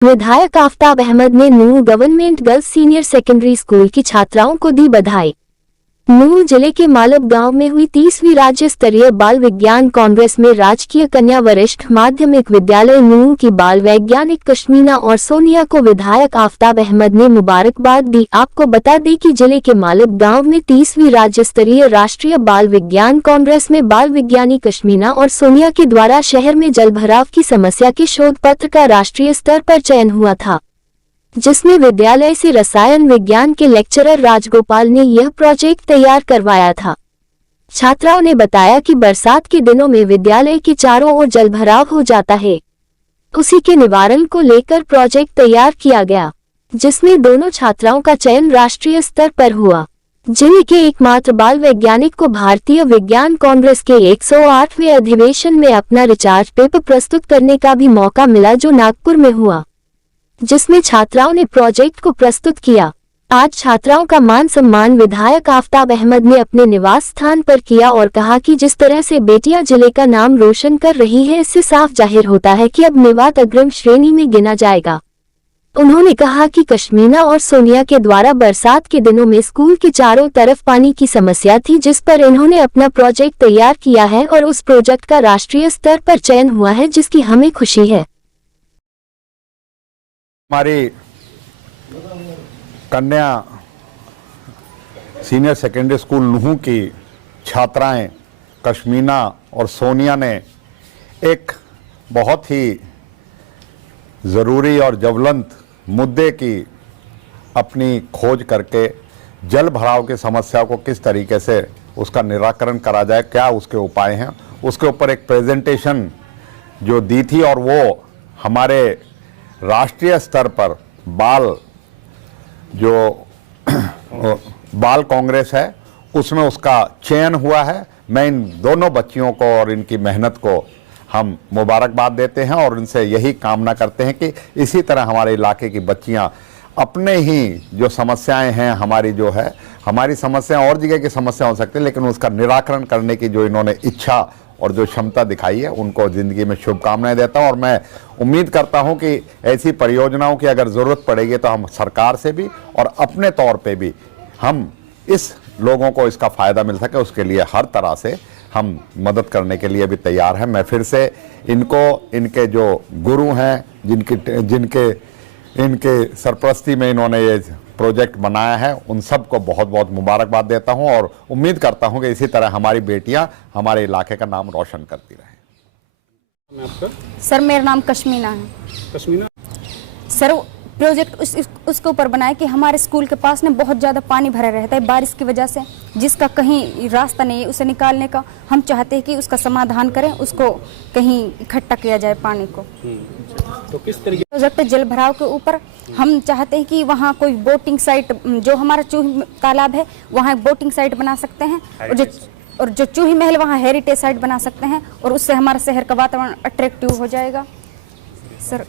विधायक आफताब अहमद ने Nuh government girls senior secondary school की छात्राओं को दी बधाई। नूह जिले के मालब गांव में हुई 30वीं राज्य स्तरीय बाल विज्ञान कांग्रेस में राजकीय कन्या वरिष्ठ माध्यमिक विद्यालय नूह की बाल वैज्ञानिक कश्मीना और सोनिया को विधायक आफताब अहमद ने मुबारकबाद दी। आपको बता दें कि जिले के मालब गांव में 30वीं राज्य स्तरीय राष्ट्रीय बाल विज्ञान कांग्रेस में बाल विज्ञानी कश्मीना और सोनिया के द्वारा शहर में जलभराव की समस्या के शोध पत्र का राष्ट्रीय स्तर पर चयन हुआ था, जिसमें विद्यालय से रसायन विज्ञान के लेक्चरर राजगोपाल ने यह प्रोजेक्ट तैयार करवाया था। छात्राओं ने बताया कि बरसात के दिनों में विद्यालय के चारों ओर जलभराव हो जाता है, उसी के निवारण को लेकर प्रोजेक्ट तैयार किया गया, जिसमें दोनों छात्राओं का चयन राष्ट्रीय स्तर पर हुआ। जिले के एकमात्र बाल वैज्ञानिक को भारतीय विज्ञान कांग्रेस के 108वें अधिवेशन में अपना रिचार्ज पेपर प्रस्तुत करने का भी मौका मिला, जो नागपुर में हुआ, जिसमें छात्राओं ने प्रोजेक्ट को प्रस्तुत किया। आज छात्राओं का मान सम्मान विधायक आफताब अहमद ने अपने निवास स्थान पर किया और कहा कि जिस तरह से बेटियां जिले का नाम रोशन कर रही है, इससे साफ जाहिर होता है कि अब मेवात अग्रिम श्रेणी में गिना जाएगा। उन्होंने कहा कि कश्मीना और सोनिया के द्वारा बरसात के दिनों में स्कूल के चारों तरफ पानी की समस्या थी, जिस पर इन्होंने अपना प्रोजेक्ट तैयार किया है और उस प्रोजेक्ट का राष्ट्रीय स्तर पर चयन हुआ है, जिसकी हमें खुशी है। हमारी कन्या सीनियर सेकेंडरी स्कूल नूह की छात्राएं कश्मीना और सोनिया ने एक बहुत ही ज़रूरी और ज्वलंत मुद्दे की अपनी खोज करके जल भराव की समस्या को किस तरीके से उसका निराकरण करा जाए, क्या उसके उपाय हैं, उसके ऊपर एक प्रेजेंटेशन जो दी थी और वो हमारे राष्ट्रीय स्तर पर बाल कांग्रेस है उसमें उसका चयन हुआ है। मैं इन दोनों बच्चियों को और इनकी मेहनत को हम मुबारकबाद देते हैं और इनसे यही कामना करते हैं कि इसी तरह हमारे इलाके की बच्चियां अपने ही जो समस्याएं हैं, हमारी समस्याएं और जगह की समस्या हो सकती है, लेकिन उसका निराकरण करने की जो इन्होंने इच्छा और जो क्षमता दिखाई है, उनको ज़िंदगी में शुभकामनाएं देता हूं। और मैं उम्मीद करता हूं कि ऐसी परियोजनाओं की अगर ज़रूरत पड़ेगी तो हम सरकार से भी और अपने तौर पे भी हम इस लोगों को इसका फ़ायदा मिल सके, उसके लिए हर तरह से हम मदद करने के लिए भी तैयार हैं। मैं फिर से इनके जो गुरु हैं, इनके सरपरस्ती में इन्होंने ये प्रोजेक्ट बनाया है, उन सबको बहुत बहुत मुबारकबाद देता हूं और उम्मीद करता हूं कि इसी तरह हमारी बेटियां हमारे इलाके का नाम रोशन करती रहें। सर मेरा नाम कश्मीना है। कश्मीना सर प्रोजेक्ट उसके ऊपर बनाया कि हमारे स्कूल के पास में बहुत ज़्यादा पानी भरा रहता है बारिश की वजह से, जिसका कहीं रास्ता नहीं है उसे निकालने का। हम चाहते हैं कि उसका समाधान करें, उसको कहीं इकट्ठा किया जाए पानी को। तो किस तरीके प्रोजेक्ट जल भराव के ऊपर हम चाहते हैं कि वहाँ कोई बोटिंग साइट, जो हमारा चूही तालाब है वहाँ एक बोटिंग साइट बना सकते हैं, और जो चूही महल वहाँ हेरिटेज साइट बना सकते हैं, और उससे हमारे शहर का वातावरण अट्रैक्टिव हो जाएगा। सर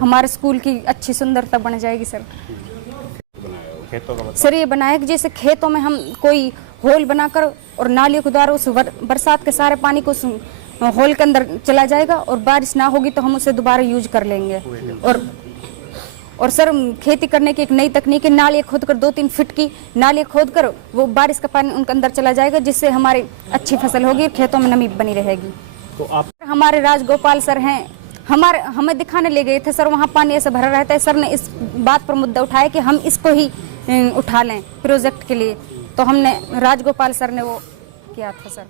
हमारे स्कूल की अच्छी सुंदरता बन जाएगी। सर ये बनाया कि जैसे खेतों में हम कोई होल बनाकर और नालियों के द्वारा उस बरसात के सारे पानी को होल के अंदर चला जाएगा, और बारिश ना होगी तो हम उसे दोबारा यूज कर लेंगे। और सर खेती करने की एक नई तकनीक है, नाली खोदकर 2-3 फीट की नाली खोदकर वो बारिश का पानी उनके अंदर चला जाएगा, जिससे हमारी अच्छी फसल होगी और खेतों में नमी बनी रहेगी। तो आप हमारे राजगोपाल सर हैं, हमें दिखाने ले गए थे सर, वहाँ पानी ऐसे भरा रहता है। सर ने इस बात पर मुद्दा उठाया कि हम इसको ही उठा लें प्रोजेक्ट के लिए, तो हमने राजगोपाल सर ने वो किया था। सर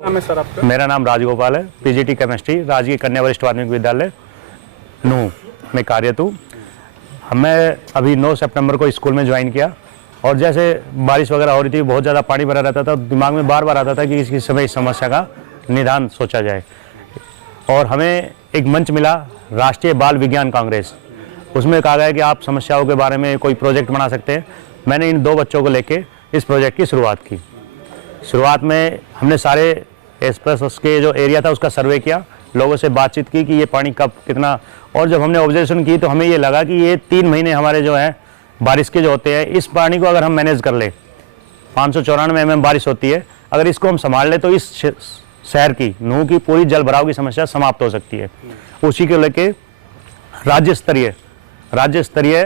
नाम है सर आपका? मेरा नाम राजगोपाल है, पीजीटी केमिस्ट्री राजकीय कन्या वरिष्ठ माध्यमिक विद्यालय नूह में कार्यरत हूँ। मैं अभी 9 सितंबर को स्कूल में ज्वाइन किया, और जैसे बारिश वगैरह हो रही थी, बहुत ज़्यादा पानी भरा रहता था, दिमाग में बार बार आता था कि इस समय इस समस्या का निदान सोचा जाए। और हमें एक मंच मिला राष्ट्रीय बाल विज्ञान कांग्रेस, उसमें कहा गया कि आप समस्याओं के बारे में कोई प्रोजेक्ट बना सकते हैं। मैंने इन 2 बच्चों को लेके इस प्रोजेक्ट की शुरुआत की। शुरुआत में हमने सारे एस्पेस के जो एरिया था उसका सर्वे किया, लोगों से बातचीत की कि ये पानी कब कितना, और जब हमने ऑब्जर्वेशन की तो हमें ये लगा कि ये 3 महीने हमारे जो हैं बारिश के जो होते हैं, इस पानी को अगर हम मैनेज कर ले, 594 mm बारिश होती है, अगर इसको हम संभाल ले तो इस शहर की नूह की पूरी जल भराव की समस्या समाप्त हो सकती है। उसी को लेके राज्य स्तरीय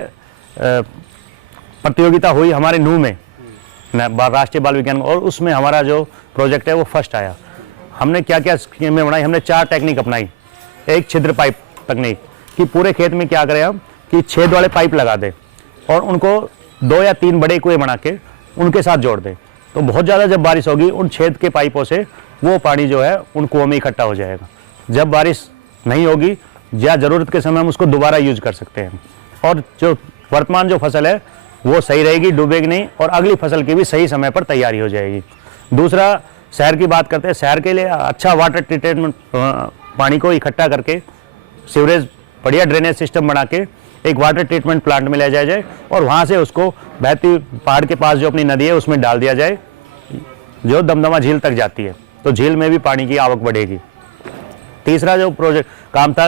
प्रतियोगिता हुई हमारे नूह में राष्ट्रीय बाल विज्ञान, और उसमें हमारा जो प्रोजेक्ट है वो फर्स्ट आया। हमने क्या क्या स्कीमें बनाई, हमने 4 टेक्निक अपनाई। एक छिद्र पाइप तकनीक कि पूरे खेत में क्या करें हम कि छेद वाले पाइप लगा दें और उनको 2 या 3 बड़े कुएं बना के उनके साथ जोड़ दें, तो बहुत ज़्यादा जब बारिश होगी उन छेद के पाइपों से वो पानी जो है उन कुओं में इकट्ठा हो जाएगा। जब बारिश नहीं होगी या ज़रूरत के समय हम उसको दोबारा यूज कर सकते हैं, और जो वर्तमान जो फसल है वो सही रहेगी, डूबेगी नहीं, और अगली फसल की भी सही समय पर तैयारी हो जाएगी। दूसरा, शहर की बात करते हैं। शहर के लिए अच्छा वाटर ट्रीटमेंट पानी को इकट्ठा करके सीवरेज बढ़िया ड्रेनेज सिस्टम बना के एक वाटर ट्रीटमेंट प्लांट में ले जाया जाए और वहाँ से उसको बहती पहाड़ के पास जो अपनी नदी है उसमें डाल दिया जाए, जो दमदमा झील तक जाती है, तो झील में भी पानी की आवक बढ़ेगी। तीसरा जो प्रोजेक्ट काम था,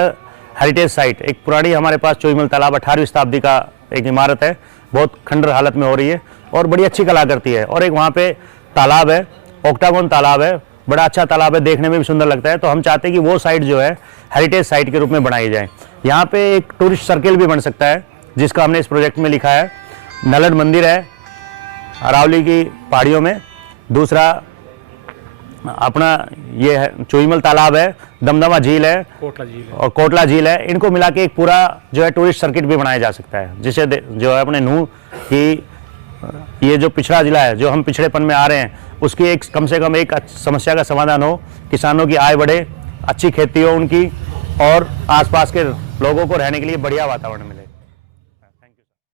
हेरिटेज साइट, एक पुरानी हमारे पास चोईमल तालाब 18वीं शताब्दी का एक इमारत है, बहुत खंडर हालत में हो रही है और बड़ी अच्छी कलाकृति है, और एक वहाँ पे तालाब है, ऑक्टागोन तालाब है, बड़ा अच्छा तालाब है, देखने में भी सुंदर लगता है। तो हम चाहते हैं कि वो साइट जो है हेरिटेज साइट के रूप में बनाई जाए। यहाँ पे एक टूरिस्ट सर्किल भी बन सकता है, जिसका हमने इस प्रोजेक्ट में लिखा है। नलड मंदिर है अरावली की पहाड़ियों में, दूसरा अपना ये है चोईमल तालाब है, दमदमा झील है और कोटला झील है। इनको मिला के एक पूरा जो है टूरिस्ट सर्किट भी बनाया जा सकता है, जिसे जो है अपने नूह की ये जो पिछड़ा जिला है, जो हम पिछड़ेपन में आ रहे हैं, उसकी एक कम से कम एक समस्या का समाधान हो, किसानों की आय बढ़े, अच्छी खेती हो उनकी, और आसपास के लोगों को रहने के लिए बढ़िया वातावरण मिले।